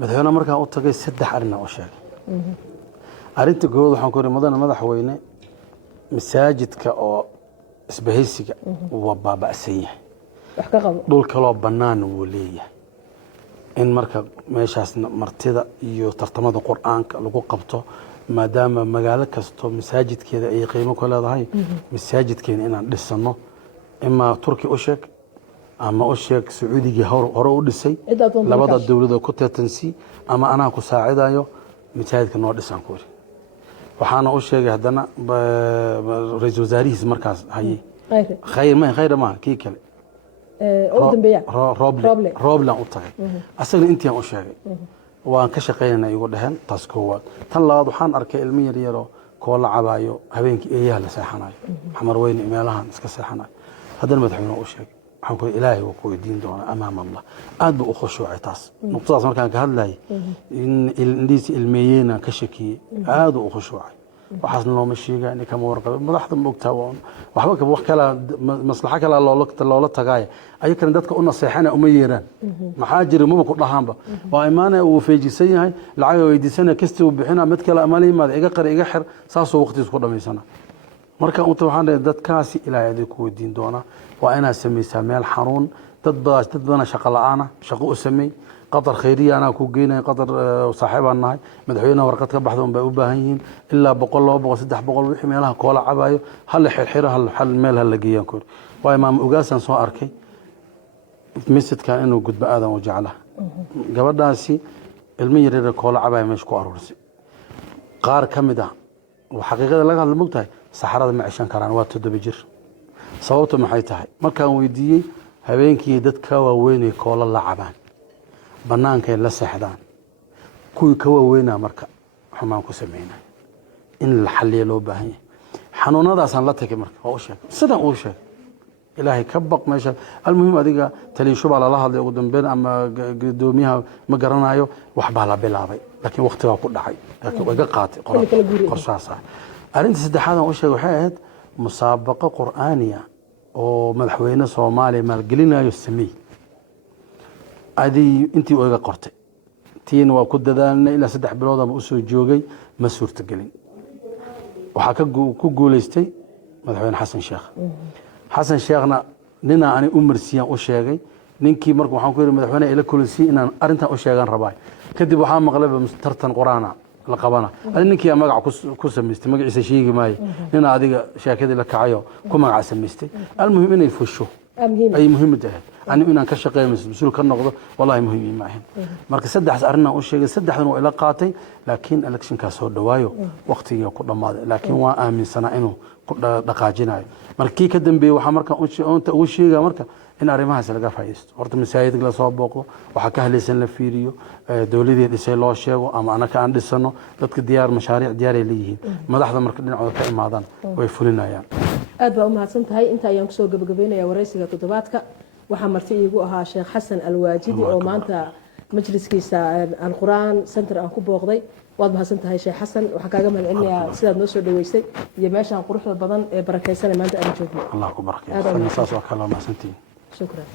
madaxweynaha markaa u tagay 3 arrin oo sheegay arinta good waxaan ku rimadan madaxweyne masaajidka oo isbahaysiga waa baaba'san yahay wax ka qabo dhul kale oo banaan uu leeyahay in marka meeshaas martida iyo tartamada quraanka lagu qabto maadaama magaalo kasto masaajidkeeda ay qiimo ku leedahay masaajidkeena inaan dhisano ima turki u sheeg ama u sheeg sacuudiga hore u dhisay labada dawladood ku teetansi ama anaa ku saacidayo masaajidka noo dhisan ku waxaana u sheegay hadana ra'iisul wasaarihiis markaas hayay khayr ma kii kale oo dambeeya roble u tagay asagna intii aan u sheegay waan ka shaqeynaa igu dhahan taas koowaad tan labaad waxaan arkay ilmo yar yar oo koola cabaayo habeenkii eeyaha la seexanayo xamar weyne meelahan iska seexanayo haddana madaxweynuhu u sheegay waxaan ku ilaahay uu ku weydiin doonaa amaam Allah aad buu u khushuucay taas nuqtadaas markaan ka hadlayay in indhiisi ilmeeyena ka shakiyay aad uu u khushuucay waxaasna looma sheegaa in kama warqabo madaxda moogtaa waxba wax kala maslaxa kala loola tagaay ayakana dadka u naseexana uma yeeraan maxaa jira maba ku dhahaanba waa imaanay uu feejisan yahay lacag weydiisana kasta uu bixina mid kale amaalimaad iga qar iga xir saasoo waqtigiis ku dhameysana marka uu waxaan dadkaasi ilaahay ay ku weydiin doona waa inaa sameeysaa meel xarun dad badan shaqo la'aana shaqo u sameey قطر خيرية أنا كوجينا قطر صاحبها النهاي مدحونا ورقة بحثهم بأوباهين إلا بقول الله بقول سدح بقول وحمي لها كولا عبايو هل حيرة هل حل مال هل جيان كور وإمام أوجاسن سو أركي مسد كان إنه قد بآدم وجعله قبل داسي المير كولا عبايو مش كوارورسي قار كم ده وحقيقة لقى المقطع صحراء معيشان كران واتد بجر صوته محيطها ما كان ويدي هبينكي دتك وويني كولا لعبان banaanka la seexdaan kuwii ka waaweynaa marka xumaan ku sameeyay in la xalliyo loo baahan yahay xanuunadaas aan la tagay marka oo sheeg sida uu sheeg ilaahay ka baq meesha almuhim adiga taliisho baa la hadlay ugu dambeyn ama gudoomiyaha ma garanayo wax baa la bilaabay laakiin waqtiga ku dhacay laakiin way ka qaatay qorshaasa arinta saddexaad oo sheeg waxay ahayd musaabaqa quraaniya oo madaxweynaha Soomaaliya maalgelinayo sameey adii intii oo iga qortay tiin waa ku dadaalnay ilaa 3 bilood ama u soo joogay ma suurta galin waxa ku guuleystay madaxweyne xasan sheekhna nina aan u marsiyan u sheegay ninkii markuu waxaan ku yiri madaxweyne ila kulansi inaan arintan u sheegan rabay kadib waxaa maqlay tartan quraana la qabana ninkii magac ku sameystay magaciisa sheegi maayo nina adiga sheekadii la kacayo ku magac sameystay almuhim inay fusho ay muhiim tahay أنا إن كشقي مسؤول كالنقضة والله مهم معهم مركز سدح أرنا وشيء سدح إنه إلى قاطي لكن إلكشن كسر دوايو وقتي يقول ماذا لكن وآمن سنة إنه دقاجناي مركي كدم بي وحمرك أنت وشيء مركا إن أريمها سلقة فايست ورت مساعد جلس وابقو وحكاه لسن لفيريو دولي دي سي الله شيء أما أنا كان دسنو ضد ديار مشاريع دياري ليه ما لحظة مركز نعود كإما ذن ويفولنا يعني أدبا أمها سنت هاي أنت أيام كسو جبجبينا يا ورئيسك تطباتك waxaa marti iigu ahaa Sheekh Xasan Alwaajidi oo maanta majliskiisa Al-Quraan Center aan ku booqday waad mahadsantahay Sheekh Xasan waxa kaaga mahadcelinayaa sidaad noo soo dhaweysay iyo meeshaan quruxda badan ee barakeysan maanta aan joogno Allah ku barakeeyo. Saas oo kale ma santiin. Shukran.